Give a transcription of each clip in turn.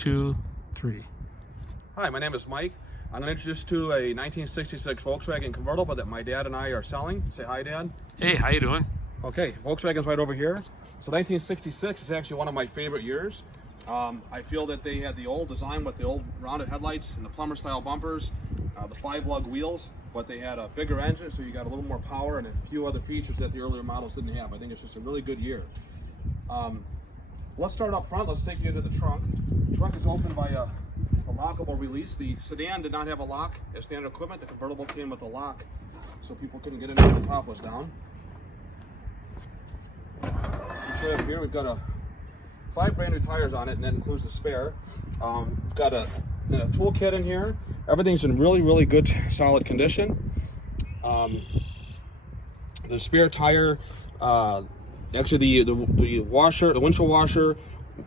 2, 3. Hi, my name is Mike. I'm going to introduce you to a 1966 Volkswagen Convertible that my dad and I are selling. Say hi, Dad. Hey, how you doing? Okay, Volkswagen's right over here. So 1966 is actually one of my favorite years. I feel that they had the old design with the old rounded headlights and the plumber style bumpers, the 5-lug wheels, but they had a bigger engine, so you got a little more power and a few other features that the earlier models didn't have. I think it's just a really good year. Let's start up front. Let's take you into the trunk. The trunk is opened by a lockable release. The sedan did not have a lock as standard equipment. The convertible came with a lock, so people couldn't get in when the top was down. Up here we've got 5 brand new tires on it, and that includes the spare. We've got a toolkit in here. Everything's in really good solid condition. The spare tire, actually the washer, the windshield washer,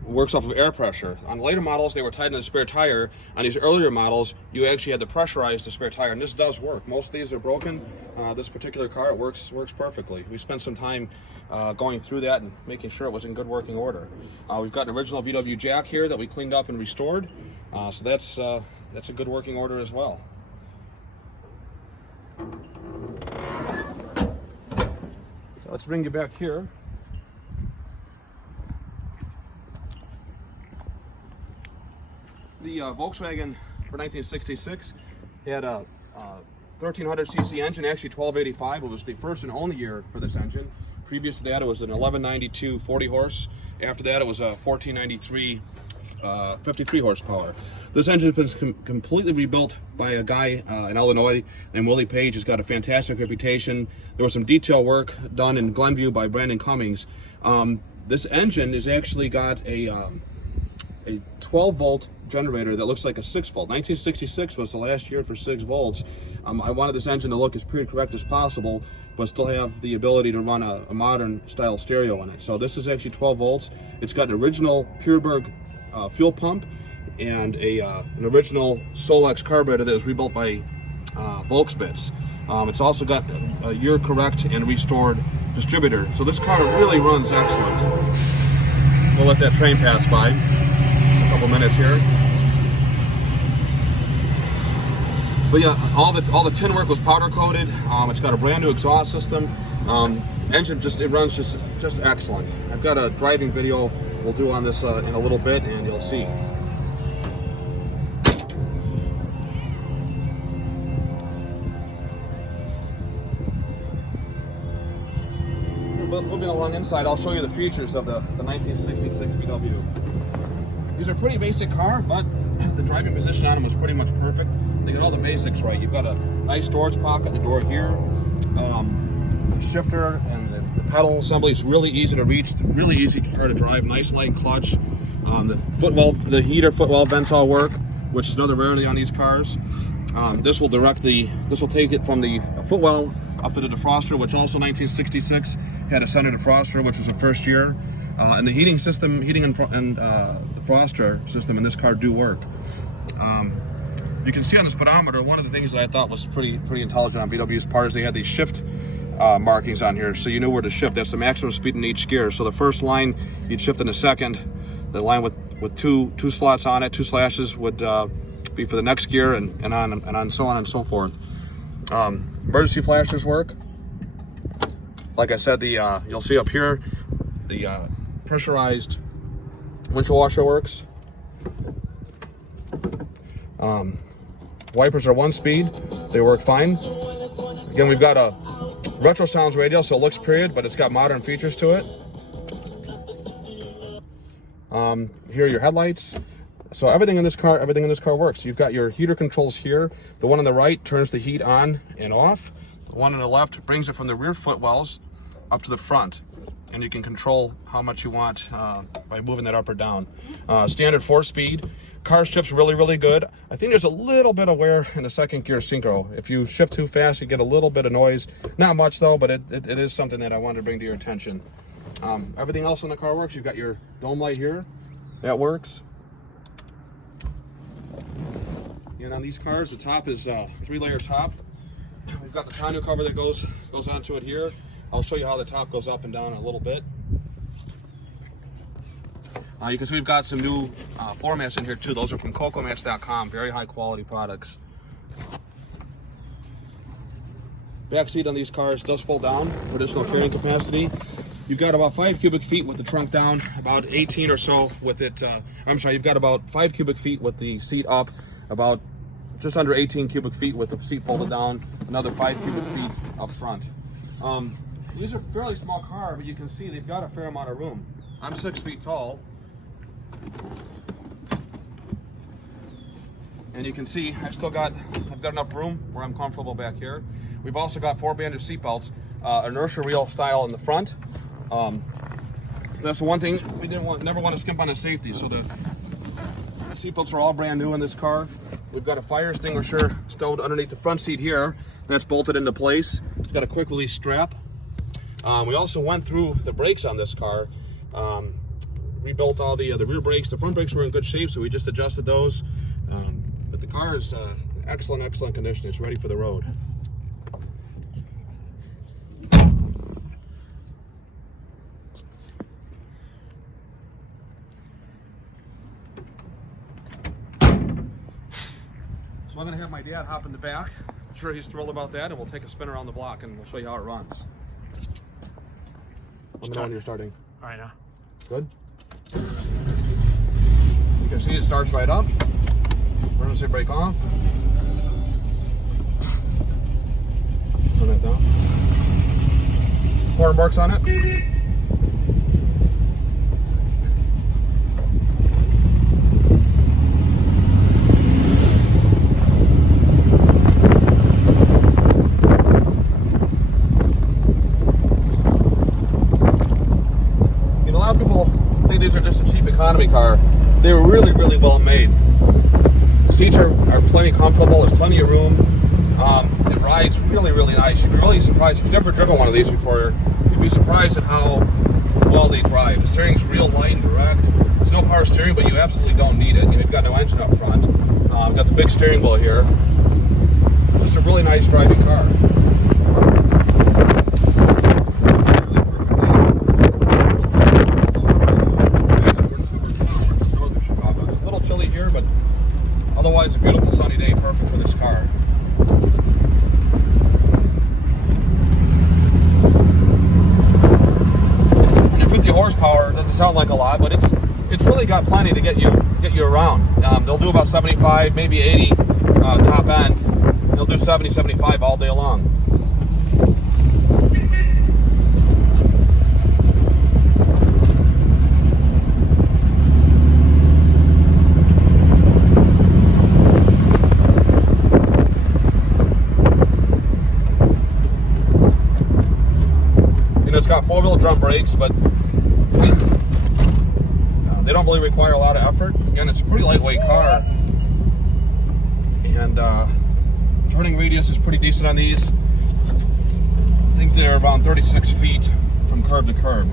works off of air pressure. On later models, they were tied in the spare tire. On these earlier models, you actually had to pressurize the spare tire, and this does work. Most of these are broken. This particular car, it works perfectly. We spent some time going through that and making sure it was in good working order. We've got an original VW jack here that we cleaned up and restored, so that's a good working order as well. So let's bring you back here. The Volkswagen for 1966 had a 1300cc engine, actually 1285. It was the first and only year for this engine. Previous to that, it was an 1192 40 horse. After that, it was a 1493 53 horsepower. This engine has been completely rebuilt by a guy in Illinois named Willie Page. He's got a fantastic reputation. There was some detail work done in Glenview by Brandon Cummings. This engine has actually got a 12-volt generator that looks like a 6-volt. 1966 was the last year for 6 volts. I wanted this engine to look as period correct as possible, but still have the ability to run a modern style stereo in it. So this is actually 12 volts. It's got an original Pureberg fuel pump and an original Solex carburetor that was rebuilt by Volkswagen. It's also got a year correct and restored distributor. So this car really runs excellent. We'll let that train pass by. A couple minutes here, but yeah, all the tin work was powder coated. It's got a brand new exhaust system. Engine it runs just excellent. I've got a driving video we'll do on this in a little bit, and you'll see. Moving along inside, I'll show you the features of the 1966 VW. These are pretty basic car, but the driving position on them was pretty much perfect. They get all the basics right. You've got a nice storage pocket at the door here. The shifter and the pedal assembly is really easy to reach, really easy car to drive. Nice light clutch. The heater footwell vents all work, which is another rarity on these cars. This will take it from the footwell up to the defroster, which also 1966 had a center defroster, which was the first year. And the heating and defroster system in this car do work. You can see on the speedometer, one of the things that I thought was pretty intelligent on VW's part is they had these shift markings on here, so you knew where to shift. That's the maximum speed in each gear. So the first line you'd shift in the second. The line with two slots on it, 2 slashes would be for the next gear, and so on and so forth. Emergency flashers work. Like I said, you'll see up here the pressurized windshield washer works. Wipers are 1 speed. They work fine. Again, we've got a retro sounds radio, so it looks period, but it's got modern features to it. Here are your headlights. So everything in this car works. You've got your heater controls here. The one on the right turns the heat on and off. The one on the left brings it from the rear footwells up to the front, and you can control how much you want by moving that up or down. Standard 4-speed. Car shifts really good. I think there's a little bit of wear in the second gear synchro. If you shift too fast, you get a little bit of noise. Not much though, but it is something that I wanted to bring to your attention. Everything else in the car works. You've got your dome light here. That works. And on these cars, the top is 3-layer top. We've got the tonneau cover that goes onto it here. I'll show you how the top goes up and down in a little bit. You can see we've got some new floor mats in here too. Those are from CocoMats.com. Very high quality products. Back seat on these cars does fold down for additional carrying capacity. You've got about 5 cubic feet with the trunk down, about 18 or so with it. I'm sorry, you've got about 5 cubic feet with the seat up, about just under 18 cubic feet with the seat folded down, another 5 cubic feet up front. These are fairly small car, but you can see they've got a fair amount of room. I'm 6 feet tall. And you can see I've got enough room where I'm comfortable back here. We've also got 4-banded seat belts, inertia wheel style in the front. That's the one thing we never want to skimp on the safety. So the seat belts are all brand new in this car. We've got a fire extinguisher stowed underneath the front seat here. That's bolted into place. It's got a quick release strap. We also went through the brakes on this car. Rebuilt all the rear brakes. The front brakes were in good shape, so we just adjusted those. But the car is excellent condition. It's ready for the road. So I'm going to have my dad hop in the back. I'm sure he's thrilled about that, and we'll take a spin around the block and we'll show you how it runs. Let me know when you're starting. All right, now. Good. You can see it starts right up. Emergency brake off. Turn that down. Horn barks on it. A lot of people think these are just a cheap economy car. They were really well made. The seats are plenty comfortable. There's plenty of room. It rides really nice. You'd be really surprised if you've never driven one of these before. You'd be surprised at how well they drive. The steering's real light and direct. There's no power steering, but you absolutely don't need it. You've got no engine up front. Got the big steering wheel here. It's a really nice driving car. Otherwise, a beautiful sunny day, perfect for this car. And 50 horsepower doesn't sound like a lot, but it's really got plenty to get you around. They'll do about 75, maybe 80 top end. They'll do 70, 75 all day long. It's got 4-wheel drum brakes, but they don't really require a lot of effort. Again, it's a pretty lightweight car, and turning radius is pretty decent on these. I think they're around 36 feet from curb to curb,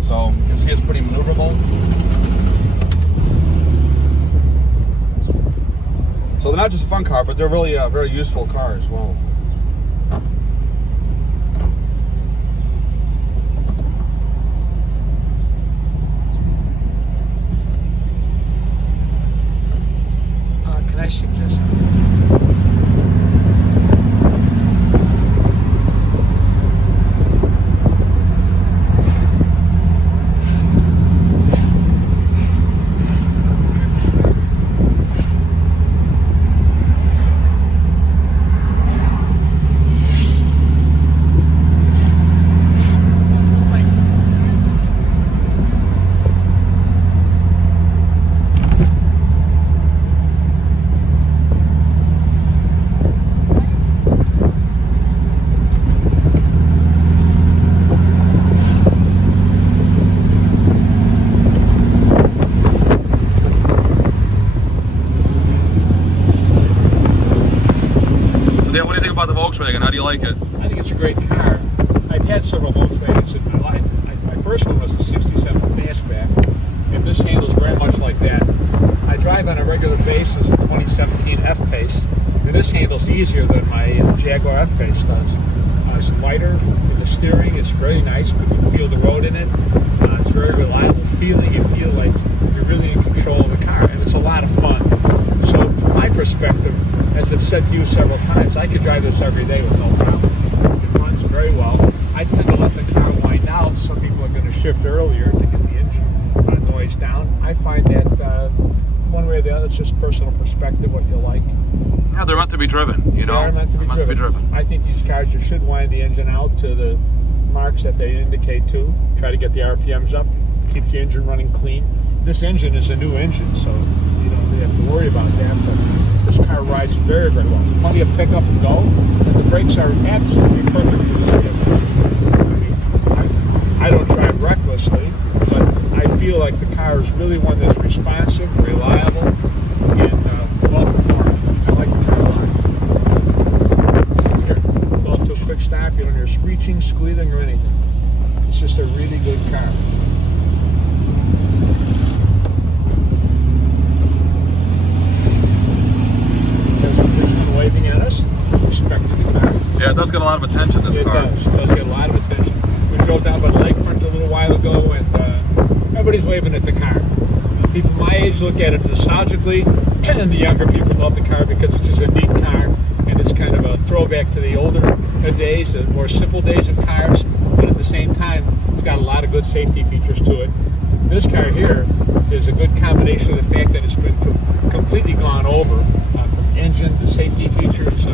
so you can see it's pretty maneuverable. So they're not just a fun car, but they're really a very useful car as well. Can I suggest? What do you think about the Volkswagen? How do you like it? I think it's a great car. I've had several Volkswagens in my life. My first one was a 67 Fastback, and this handles very much like that. I drive on a regular basis a 2017 F-Pace, and this handles easier than my Jaguar F-Pace does. It's lighter with the steering. It's very nice, but you feel the road in it. It's very reliable feeling. You feel like you're really in control of the car, and it's a lot of fun. So from my perspective, as I've said to you several times, I could drive this every day with no problem. It runs very well. I tend to let the car wind out. Some people are going to shift earlier to get the engine noise down. I find that one way or the other, it's just personal perspective, what you like. Yeah, they're meant to be driven, you know? They're meant to be driven. I think these cars, you should wind the engine out to the marks that they indicate to. Try to get the RPMs up, keep the engine running clean. This engine is a new engine, so you don't really have to worry about that. But this car rides very, very well. Plenty of pick up and go, but the brakes are absolutely perfect for this vehicle. I mean, I don't drive recklessly, but I feel like the car is really one that's responsive, reliable, and well performed. I like the car a lot. Here, go up to a quick stop, you don't hear screeching, squealing, or anything. It's just a really good car. There's a policeman waving at us. Respect to the car. Yeah, it does get a lot of attention, this car. It does get a lot of attention. We drove down by the lakefront a little while ago, and everybody's waving at the car. People my age look at it nostalgically, and the younger people love the car because it's just a neat car, and it's kind of a throwback to the older days, the more simple days of cars, but at the same time, it's got a lot of good safety features to it. This car here is a good combination of the fact that it's been completely gone over, from engine to safety features,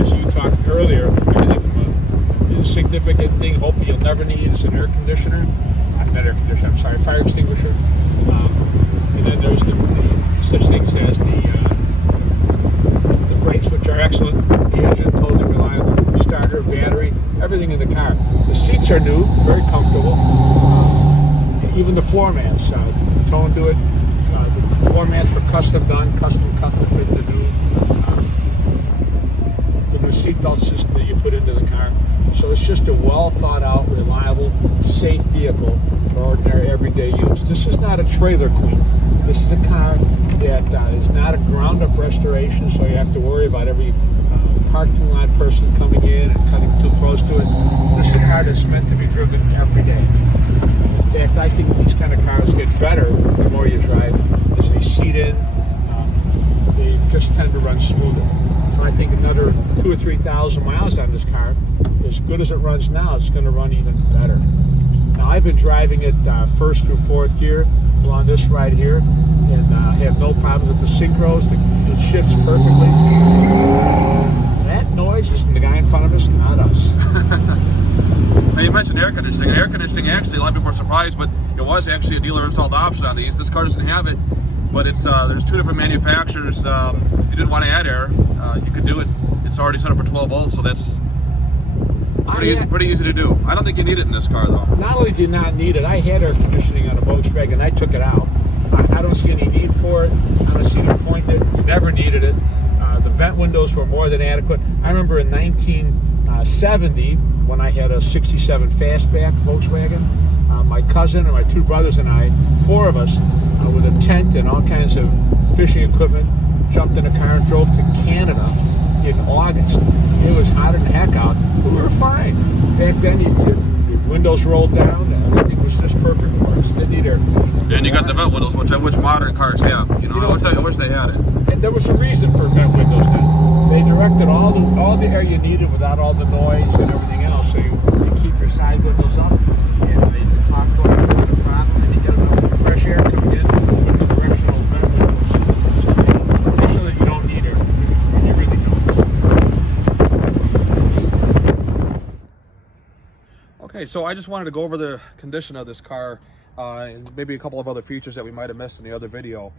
as you talked earlier, everything from a significant thing, hopefully you'll never need, is an air conditioner. Not air conditioner, I'm sorry, fire extinguisher. And then there's the such things as the brakes, which are excellent. The engine, totally reliable. Starter, battery, everything in the car. The seats are new, very comfortable. Even the floor mats, toned to it. The floor mats were custom done, custom cut to fit the new seatbelt system that you put into the car. So it's just a well thought out, reliable, safe vehicle for ordinary everyday use. This is not a trailer queen. This is a car that is not a ground up restoration, so you have to worry about every parking lot person coming in and cutting too close to it. This is a car that's meant to be driven every day. In fact, I think these kind of cars get better the more you drive as they seat in. They just tend to run smoother. So I think another 2,000 or 3,000 miles on this car, as good as it runs now, it's going to run even better. Now, I've been driving it first through fourth gear along this ride here, and have no problem with the synchros. It shifts perfectly. That noise is from the guy in front of us, not us. Now, you mentioned air conditioning. Air conditioning, actually, a lot of people are surprised, but it was actually a dealer-installed option on these. This car doesn't have it, but it's there's two different manufacturers. If you didn't want to add air, you could do it. It's already set up for 12 volts, so that's pretty easy to do. I don't think you need it in this car, though. Not only do you not need it, I had air conditioning on a Volkswagen. I took it out. I don't see any need for it. I don't see any point in it. You never needed it. The vent windows were more than adequate. I remember in 1970, when I had a 67 fastback Volkswagen, my cousin and my two brothers and I, four of us, with a tent and all kinds of fishing equipment, jumped in a car and drove to Canada in August. It was hot as heck out, but we were fine. Back then, the windows rolled down, and everything was just perfect for us. Didn't need air conditioning. And you got the vent windows, which modern cars have. I wish they had it. And there was a reason for vent windows then. They directed all the air you needed without all the noise and everything else, so you keep your side windows up, and they can talk going without a problem, and you get enough fresh air coming in with the directional vent windows. So make sure that you don't need air. You really don't. Okay, so I just wanted to go over the condition of this car and maybe a couple of other features that we might have missed in the other video.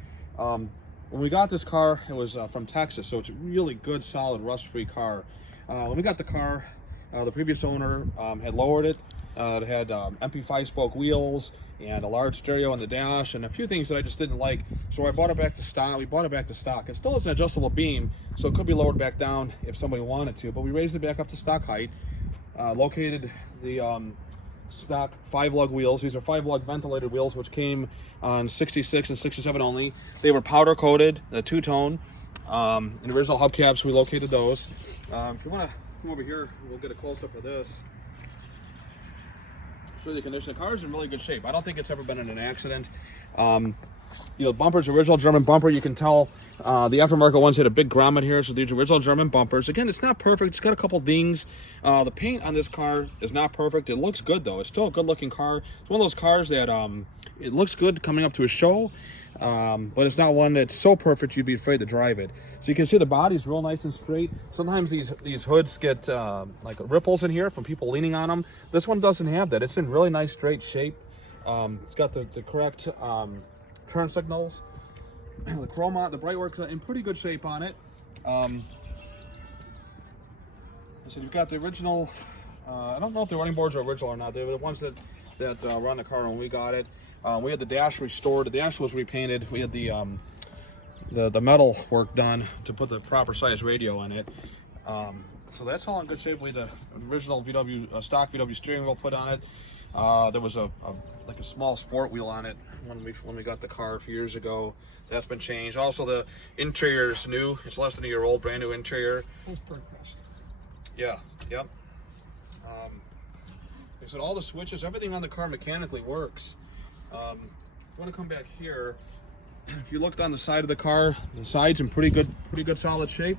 When we got this car, it was from Texas, so it's a really good, solid, rust-free car. When we got the car, the previous owner had lowered it. It had MP 5-spoke wheels and a large stereo in the dash and a few things that I just didn't like. So I bought it back to stock. We bought it back to stock. It still has an adjustable beam, so it could be lowered back down if somebody wanted to, but we raised it back up to stock height. Located the stock 5-lug wheels. These are 5-lug ventilated wheels, which came on 66 and 67 only. They were powder coated, two-tone. In original hubcaps, we located those. If you want to come over here, we'll get a close-up of this. Show you the condition. The car is in really good shape. I don't think it's ever been in an accident. You know, bumper's original German bumper. You can tell the aftermarket ones had a big grommet here, so these are original German bumpers. Again, it's not perfect. It's got a couple dings. The paint on this car is not perfect. It looks good, though. It's still a good-looking car. It's one of those cars that it looks good coming up to a show, but it's not one that's so perfect you'd be afraid to drive it. So you can see the body's real nice and straight. Sometimes these hoods get like ripples in here from people leaning on them. This one doesn't have that. It's in really nice straight shape. It's got the correct turn signals. The chrome on the bright work in pretty good shape on it. So you've got the original. I don't know if the running boards are original or not. They were the ones that run the car when we got it. We had the dash restored. The dash was repainted. We had the metal work done to put the proper size radio in it. So that's all in good shape. We had the original VW stock VW steering wheel put on it. There was like a small sport wheel on it when we got the car a few years ago. That's been changed. Also, the interior is new. It's less than a year old, brand new interior. Yeah, yep. Like I said, all the switches, everything on the car mechanically works. If you want to come back here, if you looked on the side of the car, the side's in pretty good solid shape.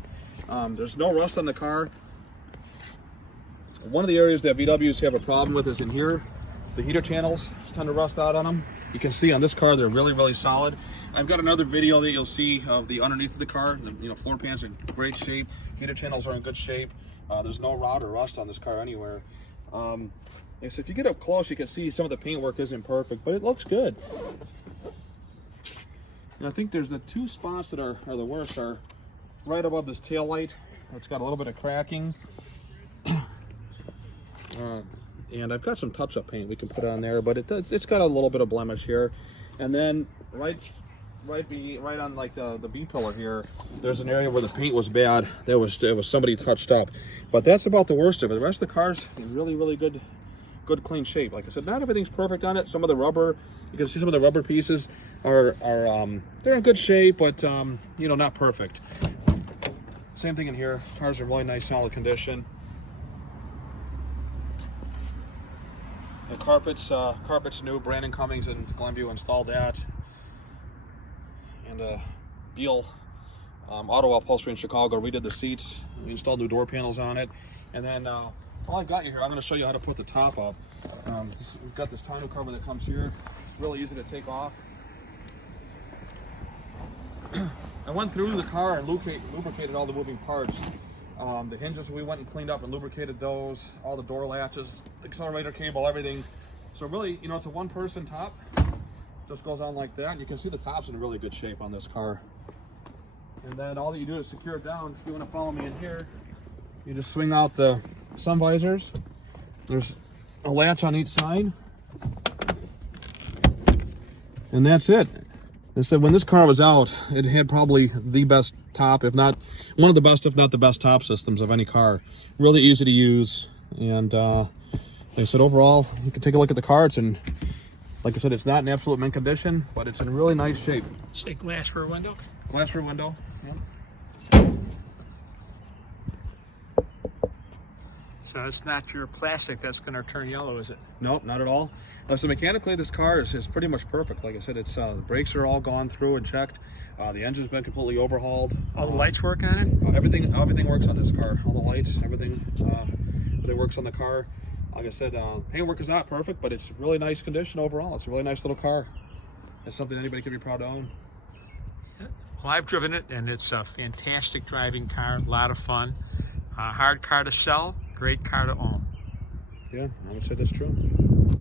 There's no rust on the car. One of the areas that VWs have a problem with is in here. The heater channels tend to rust out on them. You can see on this car they're really solid. I've got another video that you'll see of the underneath of the car. The floor pan's in great shape. Heater channels are in good shape. There's no rot or rust on this car anywhere. So if you get up close, you can see some of the paintwork isn't perfect, but it looks good. And I think there's the two spots that are the worst are right above this tail light. It's got a little bit of cracking. And I've got some touch-up paint we can put on there, but it's got a little bit of blemish here. And then right on like the B-pillar here, there's an area where the paint was bad. It was somebody touched up, but that's about the worst of it. The rest of the car's in really good clean shape. Like I said, not everything's perfect on it. Some of the rubber, you can see some of the rubber pieces are they're in good shape, but you know, not perfect. Same thing in here. Cars are in really nice, solid condition. The carpet's new. Brandon Cummings in Glenview installed that. And Biel Auto Upholstery in Chicago redid the seats. We installed new door panels on it. And then all I've got you here, I'm going to show you how to put the top up. We've got this tonneau cover that comes here. Really easy to take off. I went through the car and lubricated all the moving parts. The hinges, we went and cleaned up and lubricated those, all the door latches, accelerator cable, everything. So really, you know, it's a one-person top. Just goes on like that. And you can see the top's in really good shape on this car. And then all that you do is secure it down. If you want to follow me in here, you just swing out the sun visors. There's a latch on each side. And that's it. They said when this car was out, it had probably the best top, if not one of the best, if not the best top systems of any car. Really easy to use. And they said overall, you can take a look at the car. It's in, like I said, it's not in absolute mint condition, but it's in really nice shape. Say glass for a window? Glass for a window. Yeah. So it's not your plastic that's going to turn yellow, is it? Nope, not at all. So mechanically, this car is pretty much perfect. Like I said, it's the brakes are all gone through and checked. The engine's been completely overhauled. All the lights work on it? Everything works on this car. All the lights, everything works on the car. Like I said, paintwork is not perfect, but it's really nice condition overall. It's a really nice little car. It's something anybody can be proud to own. Well, I've driven it, and it's a fantastic driving car. A lot of fun. Hard car to sell, great car to own. Yeah, I would say that's true.